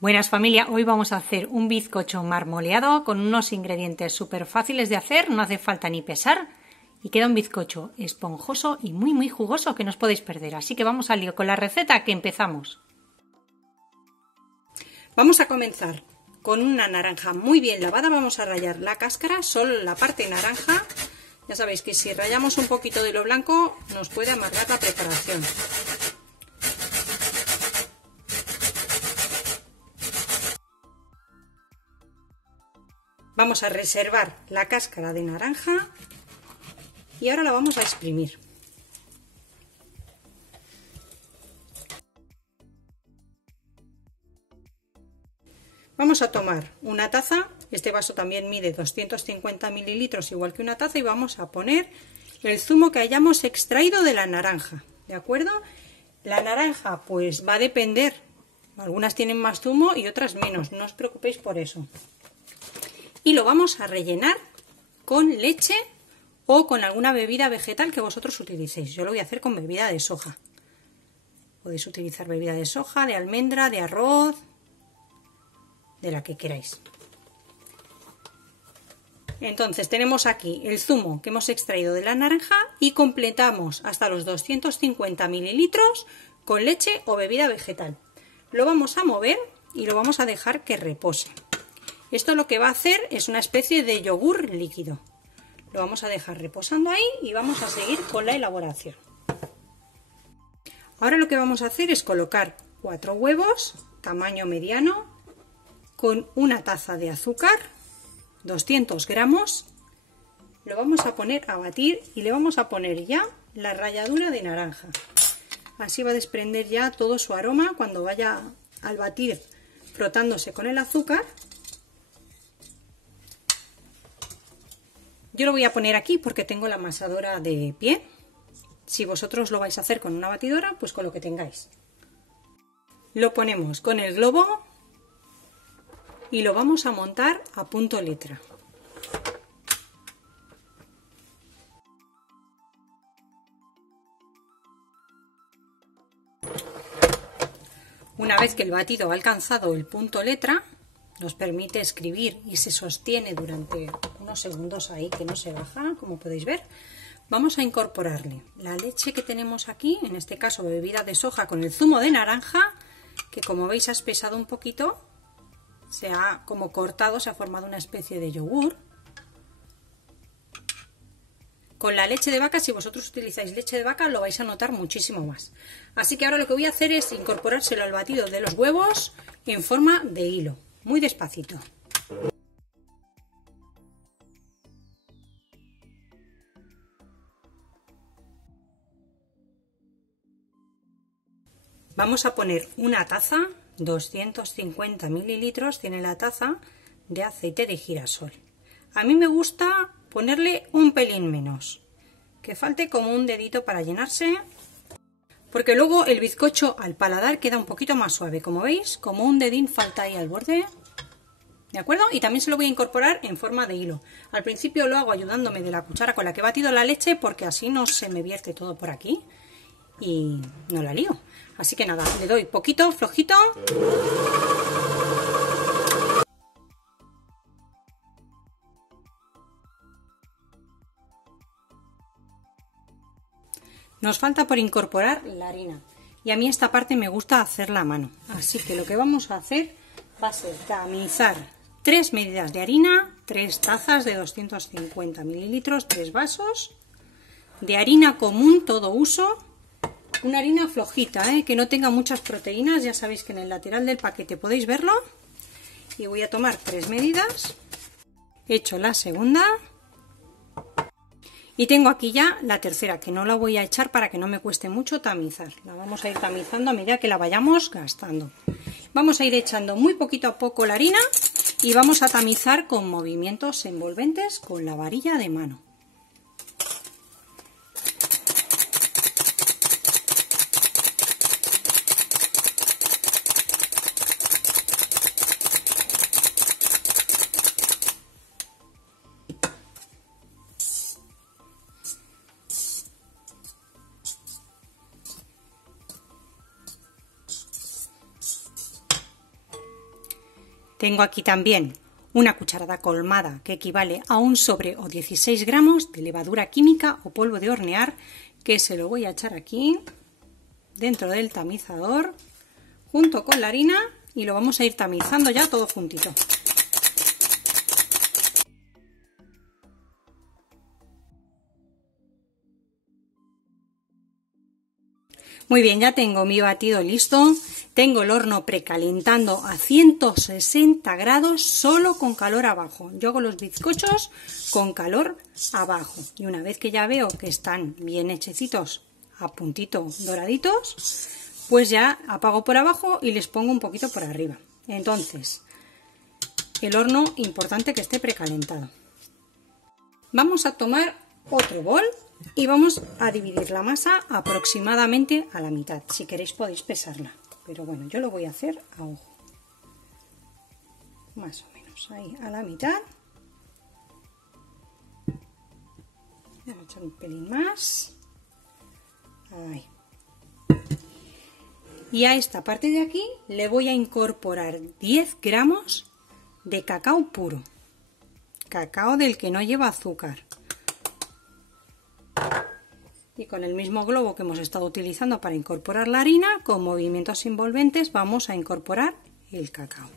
Buenas familia, hoy vamos a hacer un bizcocho marmoleado con unos ingredientes súper fáciles de hacer, no hace falta ni pesar y queda un bizcocho esponjoso y muy jugoso que no os podéis perder. Así que vamos al lío con la receta, que empezamos. Vamos a comenzar con una naranja muy bien lavada, vamos a rallar la cáscara, solo la parte naranja. Ya sabéis que si rallamos un poquito de lo blanco nos puede amargar la preparación. Vamos a reservar la cáscara de naranja y ahora la vamos a exprimir. Vamos a tomar una taza, este vaso también mide 250 mililitros igual que una taza, y vamos a poner el zumo que hayamos extraído de la naranja, ¿de acuerdo? La naranja pues va a depender, algunas tienen más zumo y otras menos, no os preocupéis por eso. Y lo vamos a rellenar con leche o con alguna bebida vegetal que vosotros utilicéis. Yo lo voy a hacer con bebida de soja. Podéis utilizar bebida de soja, de almendra, de arroz, de la que queráis. Entonces tenemos aquí el zumo que hemos extraído de la naranja y completamos hasta los 250 mililitros con leche o bebida vegetal. Lo vamos a mover y lo vamos a dejar que repose. Esto lo que va a hacer es una especie de yogur líquido. Lo vamos a dejar reposando ahí y vamos a seguir con la elaboración. Ahora lo que vamos a hacer es colocar 4 huevos, tamaño mediano, con una taza de azúcar, 200 gramos. Lo vamos a poner a batir y le vamos a poner ya la ralladura de naranja. Así va a desprender ya todo su aroma cuando vaya al batir frotándose con el azúcar. Yo lo voy a poner aquí porque tengo la amasadora de pie. Si vosotros lo vais a hacer con una batidora, pues con lo que tengáis. Lo ponemos con el globo y lo vamos a montar a punto letra. Una vez que el batido ha alcanzado el punto letra, nos permite escribir y se sostiene durante unos segundos ahí, que no se baja, como podéis ver. Vamos a incorporarle la leche que tenemos aquí, en este caso bebida de soja con el zumo de naranja, que como veis ha espesado un poquito, se ha como cortado, se ha formado una especie de yogur. Con la leche de vaca, si vosotros utilizáis leche de vaca, lo vais a notar muchísimo más. Así que ahora lo que voy a hacer es incorporárselo al batido de los huevos en forma de hilo, muy despacito. Vamos a poner una taza, 250 mililitros, tiene la taza de aceite de girasol. A mí me gusta ponerle un pelín menos, que falte como un dedito para llenarse, porque luego el bizcocho al paladar queda un poquito más suave, como veis, como un dedín falta ahí al borde, ¿de acuerdo? Y también se lo voy a incorporar en forma de hilo. Al principio lo hago ayudándome de la cuchara con la que he batido la leche, porque así no se me vierte todo por aquí y no la lío. Así que nada, le doy poquito, flojito. Nos falta por incorporar la harina. Y a mí esta parte me gusta hacerla a mano. Así que lo que vamos a hacer va a ser tamizar 3 medidas de harina, 3 tazas de 250 mililitros, 3 vasos de harina común, todo uso. Una harina flojita, que no tenga muchas proteínas, ya sabéis que en el lateral del paquete podéis verlo. Y voy a tomar 3 medidas. He hecho la segunda. Y tengo aquí ya la tercera, que no la voy a echar para que no me cueste mucho tamizar. La vamos a ir tamizando a medida que la vayamos gastando. Vamos a ir echando muy poquito a poco la harina y vamos a tamizar con movimientos envolventes con la varilla de mano. Tengo aquí también una cucharada colmada, que equivale a un sobre o 16 gramos de levadura química o polvo de hornear, que se lo voy a echar aquí dentro del tamizador junto con la harina y lo vamos a ir tamizando ya todo juntito. Muy bien, ya tengo mi batido listo. Tengo el horno precalentando a 160 grados solo con calor abajo. Yo hago los bizcochos con calor abajo. Y una vez que ya veo que están bien hechecitos, a puntito doraditos, pues ya apago por abajo y les pongo un poquito por arriba. Entonces, el horno importante que esté precalentado. Vamos a tomar otro bol y vamos a dividir la masa aproximadamente a la mitad. Si queréis podéis pesarla, pero bueno, yo lo voy a hacer a ojo. Más o menos ahí a la mitad. Voy a echar un pelín más. Ahí. Y a esta parte de aquí le voy a incorporar 10 gramos de cacao puro. Cacao del que no lleva azúcar. Y con el mismo globo que hemos estado utilizando para incorporar la harina, con movimientos envolventes vamos a incorporar el cacao.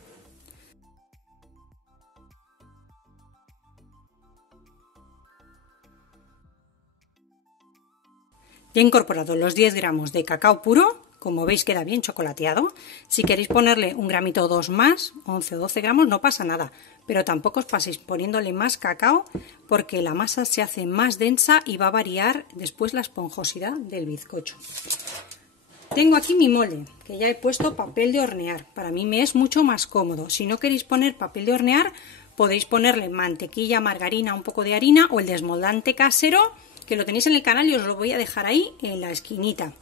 Ya he incorporado los 10 gramos de cacao puro, como veis queda bien chocolateado. Si queréis ponerle un gramito o dos más, 11 o 12 gramos, no pasa nada, pero tampoco os paséis poniéndole más cacao porque la masa se hace más densa y va a variar después la esponjosidad del bizcocho. Tengo aquí mi molde, que ya he puesto papel de hornear, para mí me es mucho más cómodo. Si no queréis poner papel de hornear, podéis ponerle mantequilla, margarina, un poco de harina o el desmoldante casero, que lo tenéis en el canal y os lo voy a dejar ahí en la esquinita.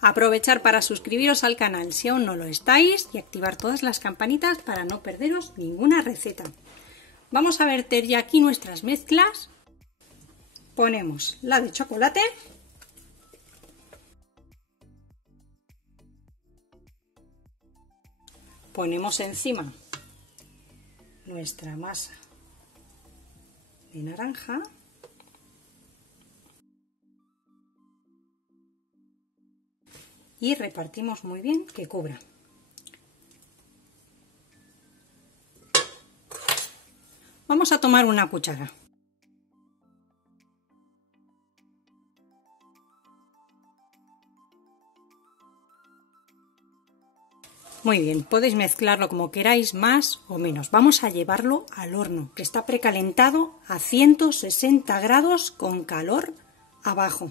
Aprovechar para suscribiros al canal si aún no lo estáis y activar todas las campanitas para no perderos ninguna receta. Vamos a verter ya aquí nuestras mezclas. Ponemos la de chocolate. Ponemos encima nuestra masa de naranja. Y repartimos muy bien que cubra. Vamos a tomar una cuchara. Muy bien, podéis mezclarlo como queráis, más o menos. Vamos a llevarlo al horno, que está precalentado a 160 grados con calor abajo.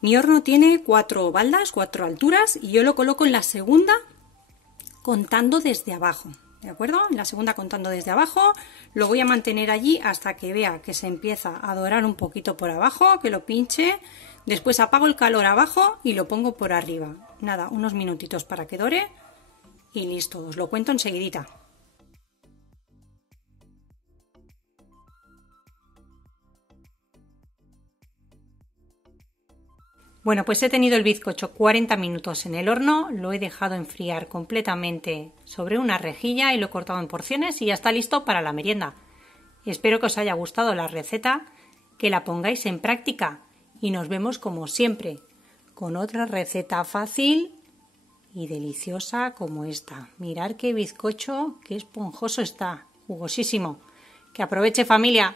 Mi horno tiene 4 baldas, 4 alturas, y yo lo coloco en la segunda contando desde abajo, ¿de acuerdo? En la segunda contando desde abajo, lo voy a mantener allí hasta que vea que se empieza a dorar un poquito por abajo, que lo pinche, después apago el calor abajo y lo pongo por arriba. Nada, unos minutitos para que dore y listo, os lo cuento enseguidita. Bueno, pues he tenido el bizcocho 40 minutos en el horno, lo he dejado enfriar completamente sobre una rejilla y lo he cortado en porciones y ya está listo para la merienda. Espero que os haya gustado la receta, que la pongáis en práctica y nos vemos como siempre con otra receta fácil y deliciosa como esta. Mirad qué bizcocho, qué esponjoso está, jugosísimo. Que aproveche, familia.